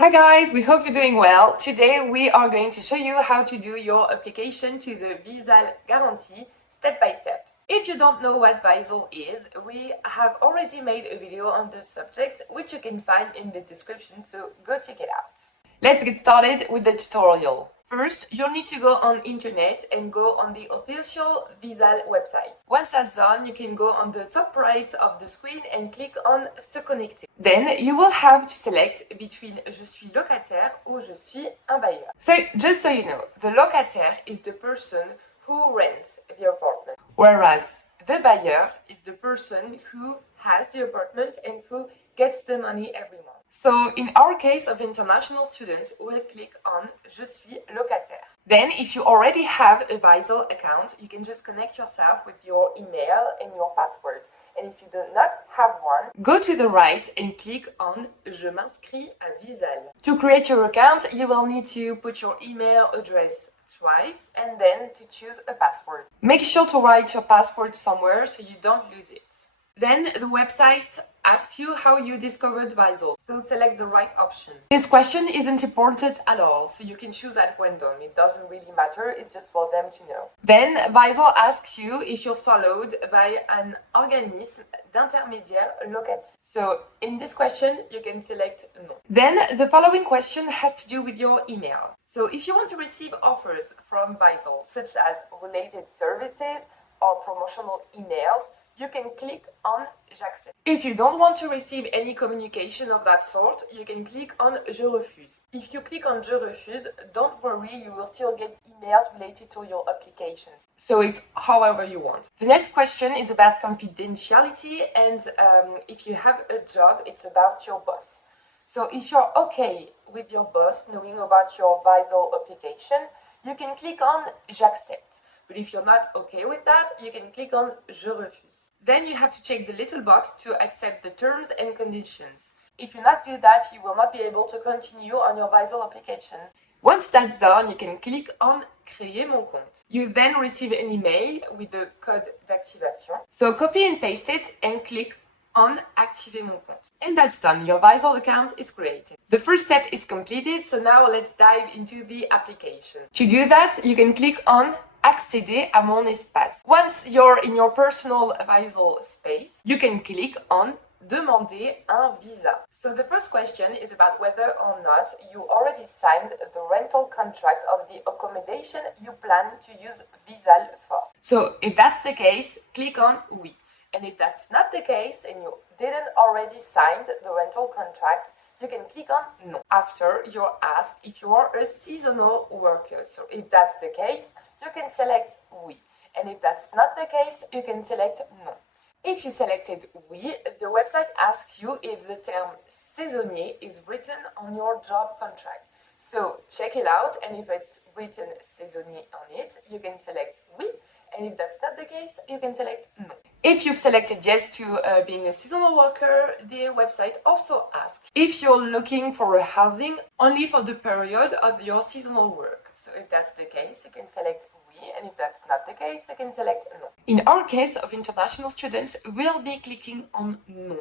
Hi guys, we hope you're doing well. Today we are going to show you how to do your application to the Visale Guarantee step by step. If you don't know what Visale is, we have already made a video on the subject which you can find in the description, so go check it out. Let's get started with the tutorial. First, you'll need to go on internet and go on the official Visale website. Once that's done, you can go on the top right of the screen and click on Se connecter. Then you will have to select between Je suis locataire ou Je suis un bailleur. So just so you know, the locataire is the person who rents the apartment, whereas the bailleur is the person who has the apartment and who gets the money every month. So in our case of international students, we'll click on Je suis locataire. Then if you already have a Visale account, you can just connect yourself with your email and your password. And if you do not have one, go to the right and click on Je m'inscris à Visale. To create your account, you will need to put your email address twice and then to choose a password. Make sure to write your password somewhere so you don't lose it. Then the website asks you how you discovered Visale, so select the right option. This question isn't important at all, so you can choose at random. It doesn't really matter, it's just for them to know. Then Visale asks you if you're followed by an organisme d'intermédiaire locatif. So in this question, you can select no. Then the following question has to do with your email. So if you want to receive offers from Visale, such as related services or promotional emails, you can click on J'accepte. If you don't want to receive any communication of that sort, you can click on Je refuse. If you click on Je refuse, don't worry, you will still get emails related to your applications. So it's however you want. The next question is about confidentiality, and if you have a job, it's about your boss. So if you're okay with your boss knowing about your Visale application, you can click on J'accepte. But if you're not okay with that, you can click on Je refuse. Then you have to check the little box to accept the terms and conditions. If you not do that, you will not be able to continue on your Visale application. Once that's done, you can click on Créer mon compte. You then receive an email with the code d'activation. So copy and paste it and click on Activer mon compte. And that's done, your Visale account is created. The first step is completed, so now let's dive into the application. To do that, you can click on Accéder à mon espace. Once you're in your personal Visale space, you can click on Demander un visa. So the first question is about whether or not you already signed the rental contract of the accommodation you plan to use Visale for. So if that's the case, click on Oui. And if that's not the case and you didn't already sign the rental contract, you can click on No. After, you're asked if you are a seasonal worker. So if that's the case, you can select Oui. And if that's not the case, you can select No. If you selected Oui, the website asks you if the term saisonnier is written on your job contract. So check it out, and if it's written saisonnier on it, you can select Oui. And if that's not the case, you can select No. If you've selected yes to being a seasonal worker, the website also asks if you're looking for a housing only for the period of your seasonal work. So if that's the case, you can select Oui, and if that's not the case, you can select No. In our case of international students, we'll be clicking on No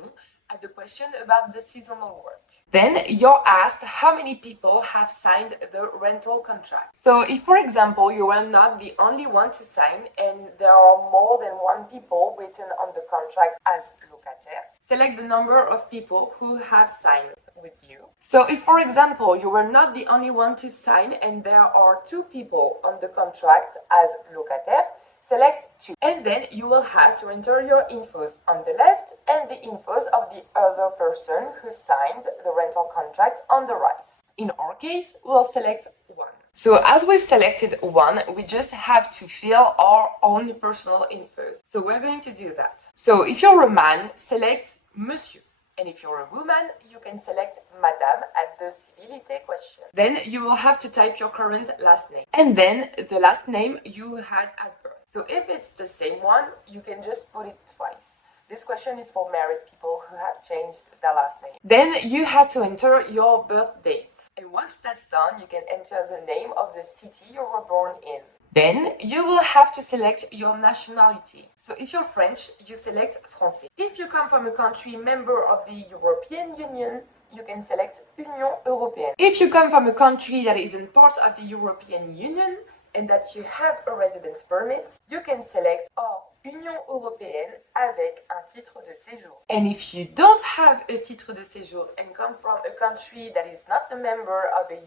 at the question about the seasonal work. Then you're asked how many people have signed the rental contract. So if, for example, you are not the only one to sign and there are more than one people written on the contract as locataire, select the number of people who have signed with you. So if, for example, you were not the only one to sign and there are two people on the contract as locataire, select 2. And then you will have to enter your infos on the left and the infos of the other person who signed the rental contract on the right. In our case, we'll select 1. So as we've selected 1, we just have to fill our own personal infos. So we're going to do that. So if you're a man, select Monsieur. And if you're a woman, you can select Madame at the civilité question. Then you will have to type your current last name. And then the last name you had at birth. So if it's the same one, you can just put it twice. This question is for married people who have changed their last name. Then you have to enter your birth date. And once that's done, you can enter the name of the city you were born in. Then you will have to select your nationality. So if you're French, you select Français. If you come from a country member of the European Union, you can select Union Européenne. If you come from a country that isn't part of the European Union and that you have a residence permit, you can select hors Union Européenne avec un titre de séjour. And if you don't have a titre de séjour and come from a country that is not a member of the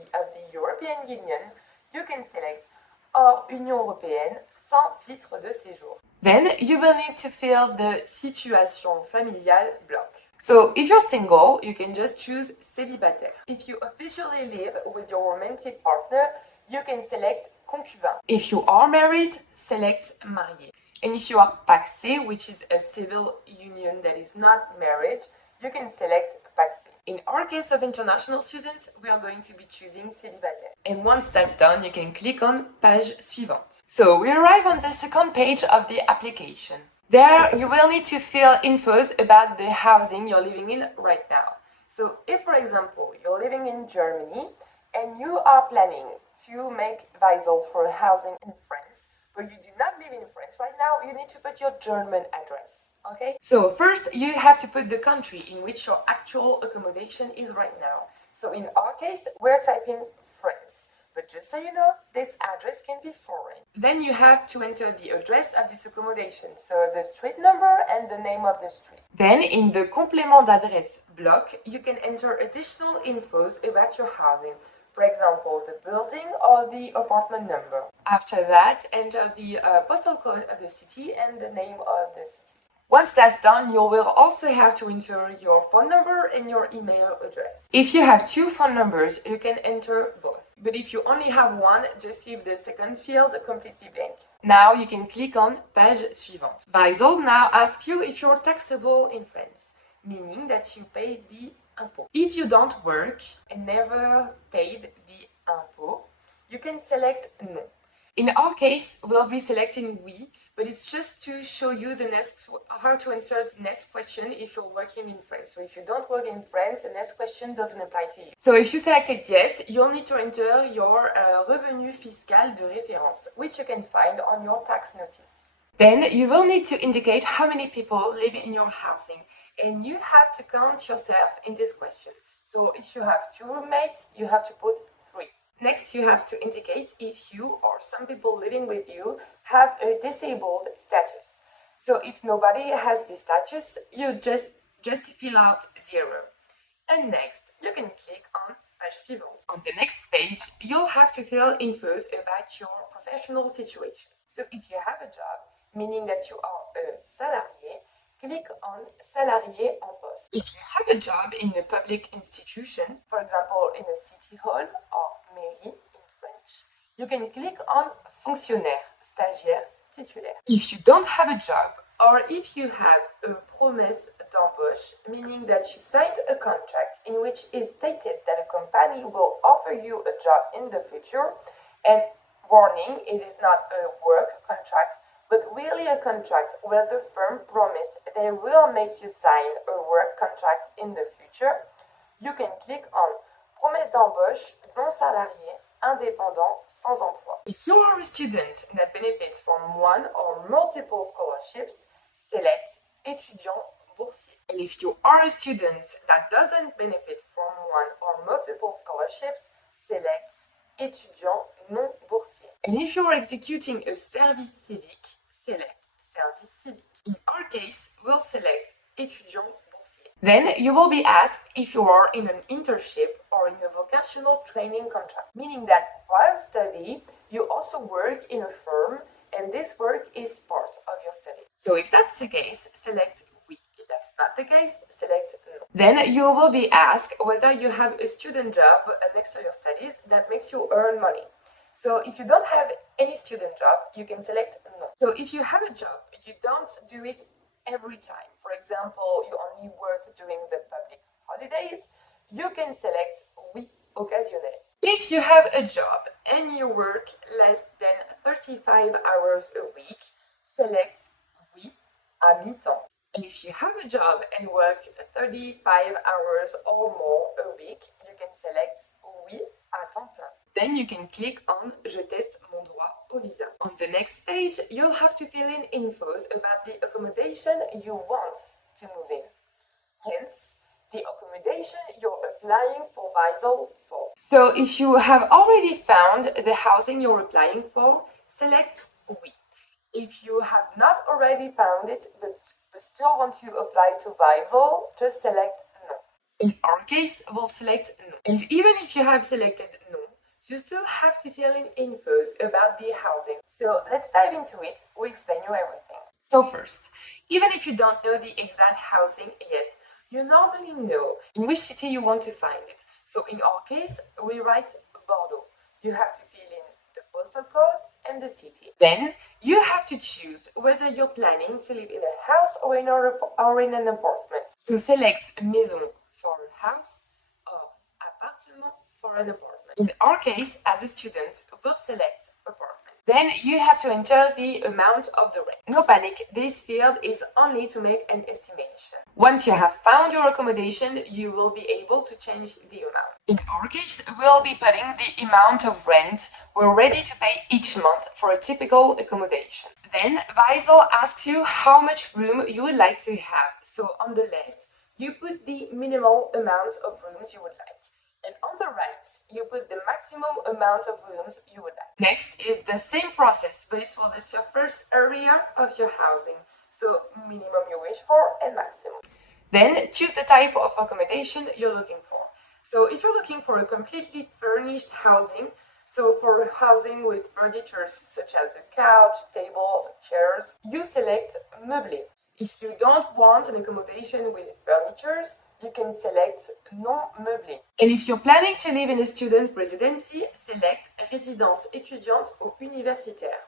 European Union, you can select hors Union Européenne sans titre de séjour. Then you will need to fill the situation familiale block. So if you're single, you can just choose célibataire. If you officially live with your romantic partner, you can select concubin. If you are married, select marié. And if you are paxé, which is a civil union that is not marriage, you can select paxé. In our case of international students, we are going to be choosing célibataire. And once that's done, you can click on page suivante. So we arrive on the second page of the application. There, you will need to fill infos about the housing you're living in right now. So if, for example, you're living in Germany and you are planning to make Visale for housing in France, but you do not live in France right now, you need to put your German address, okay? So first, you have to put the country in which your actual accommodation is right now. So in our case, we're typing France. But just so you know, this address can be foreign. Then you have to enter the address of this accommodation, so the street number and the name of the street. Then in the complément d'adresse block, you can enter additional infos about your housing. For example, the building or the apartment number. After that, enter the postal code of the city and the name of the city. Once that's done, you will also have to enter your phone number and your email address. If you have two phone numbers, you can enter both. But if you only have one, just leave the second field completely blank. Now you can click on page suivante. Visale now asks you if you're taxable in France, meaning that you pay the impôt. If you don't work and never paid the impôt, you can select non. In our case, we'll be selecting oui, but it's just to show you how to answer the next question if you're working in France. So if you don't work in France, the next question doesn't apply to you. So if you selected yes, you'll need to enter your revenu fiscal de référence, which you can find on your tax notice. Then you will need to indicate how many people live in your housing, and you have to count yourself in this question. So if you have 2 roommates, you have to put 3. Next, you have to indicate if you or some people living with you have a disabled status. So if nobody has this status, you just fill out 0. And next, you can click on page suivante. On the next page, you'll have to fill infos about your professional situation. So if you have a job, meaning that you are a salarié, click on salarié en poste. If you have a job in a public institution, for example in a city hall or mairie in French, you can click on fonctionnaire, stagiaire, titulaire. If you don't have a job, or if you have a promesse d'embauche, meaning that you signed a contract in which is stated that a company will offer you a job in the future, and warning, it is not a work contract, but really a contract where the firm promise they will make you sign a work contract in the future, you can click on promesse d'embauche non salarié, indépendant, sans emploi. If you are a student that benefits from one or multiple scholarships, select étudiant boursier. And if you are a student that doesn't benefit from one or multiple scholarships, select étudiant non boursier. And if you are executing a service civique, select service civique. In our case, we'll select étudiant boursier. Then you will be asked if you are in an internship or in a vocational training contract, meaning that while study, you also work in a firm and this work is part of your study. So if that's the case, select oui. If that's not the case, select no. Then you will be asked whether you have a student job next to your studies that makes you earn money. So if you don't have any student job, you can select no. So if you have a job, you don't do it every time. For example, you only work during the public holidays, you can select oui occasionnel. If you have a job and you work less than 35 hours a week, select oui à mi-temps. And if you have a job and work 35 hours or more a week, you can select oui à temps plein. Then you can click on Je teste mon droit au visa. On the next page, you'll have to fill in infos about the accommodation you want to move in. Hence, the accommodation you're applying for Visale for. So if you have already found the housing you're applying for, select Oui. If you have not already found it but still want to apply to Visale, just select No. In our case, we'll select No. And even if you have selected No, you still have to fill in infos about the housing. So let's dive into it. We'll explain you everything. So first, even if you don't know the exact housing yet, you normally know in which city you want to find it. So in our case, we write Bordeaux. You have to fill in the postal code and the city. Then you have to choose whether you're planning to live in a house or in an apartment. So select maison for a house or appartement for an apartment. In our case, as a student, we'll select apartment. Then you have to enter the amount of the rent. No panic, this field is only to make an estimation. Once you have found your accommodation, you will be able to change the amount. In our case, we'll be putting the amount of rent we're ready to pay each month for a typical accommodation. Then Visale asks you how much room you would like to have. So on the left, you put the minimal amount of rooms you would like. And on the right, you put the maximum amount of rooms you would like. Next is the same process, but it's for the surface area of your housing. So minimum you wish for and maximum. Then choose the type of accommodation you're looking for. So if you're looking for a completely furnished housing, so for housing with furniture such as a couch, tables, chairs, you select meublé. If you don't want an accommodation with furniture, you can select non meublé. And if you're planning to live in a student residency, select résidence étudiante ou universitaire.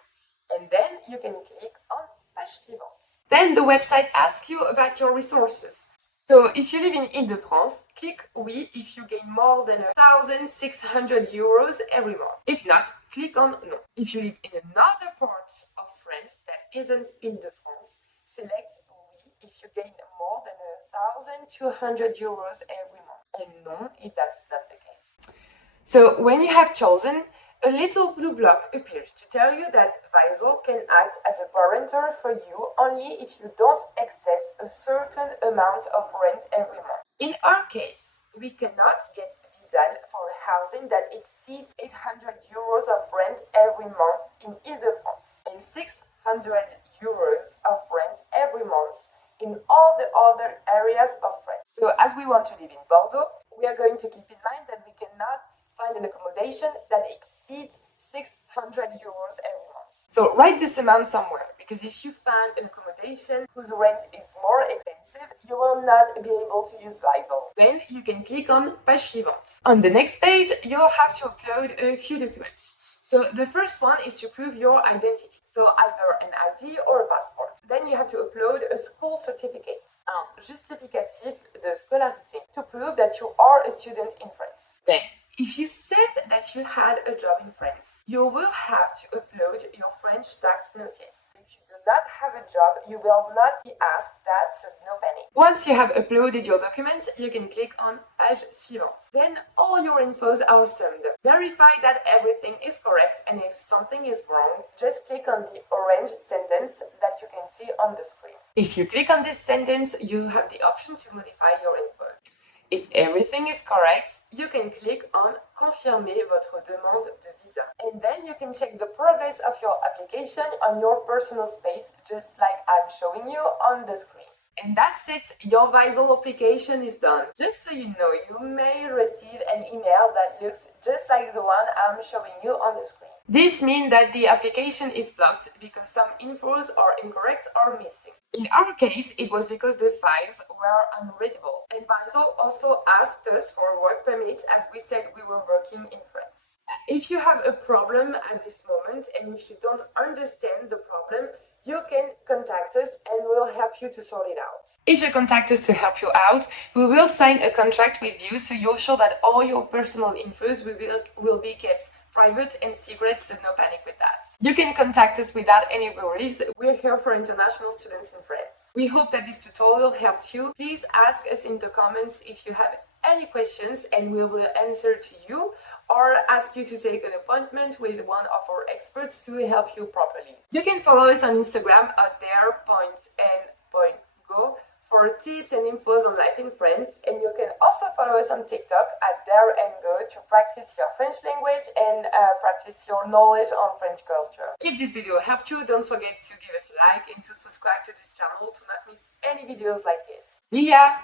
And then you can click on page suivante. Then the website asks you about your resources. So if you live in Île-de-France, click Oui if you gain more than 1,600 euros every month. If not, click on No. If you live in another part of France that isn't Île-de-France, select Oui if you gain more than 1,200 euros every month, and No if that's not the case. So when you have chosen, a little blue block appears to tell you that Visale can act as a guarantor for you only if you don't excess a certain amount of rent every month. In our case, we cannot get Visale for a housing that exceeds 800 euros of rent every month in Île-de-France and 600 euros of rent every month in all the other areas of France. So as we want to live in Bordeaux, we are going to keep in mind that we cannot find an accommodation that exceeds 600 euros every month. So write this amount somewhere, because if you find an accommodation whose rent is more expensive, you will not be able to use Visale. Then you can click on page suivante. On the next page, you'll have to upload a few documents. So the first one is to prove your identity. So either an ID or a passport. Then you have to upload a school certificate, un justificatif de scolarité, to prove that you are a student in France. Then, if you said that you had a job in France, you will have to upload your French tax notice. If you do not have a job, you will not be asked that, so no panic. Once you have uploaded your documents, you can click on page suivante. Then all your infos are summed. Verify that everything is correct, and if something is wrong, just click on the orange sentence that you can see on the screen. If you click on this sentence, you have the option to modify your info. If everything is correct, you can click on Confirmer votre demande de visa. And then you can check the progress of your application on your personal space, just like I'm showing you on the screen. And that's it, your Visale application is done. Just so you know, you may receive an email that looks just like the one I'm showing you on the screen. This means that the application is blocked because some infos are incorrect or missing. In our case, it was because the files were unreadable. And Visale also asked us for a work permit as we said we were working in France. If you have a problem at this moment and if you don't understand the problem, you can contact us and we'll help you to sort it out. If you contact us to help you out, we will sign a contract with you so you're sure that all your personal infos will be kept private and secret, so no panic with that. You can contact us without any worries. We're here for international students in France. We hope that this tutorial helped you. Please ask us in the comments if you have any questions and we will answer to you or ask you to take an appointment with one of our experts to help you properly. You can follow us on Instagram at Dare&Go for tips and infos on life in France, and you can also follow us on TikTok at Dare&Go to practice your French language and practice your knowledge on French culture. If this video helped you, don't forget to give us a like and to subscribe to this channel to not miss any videos like this. See ya!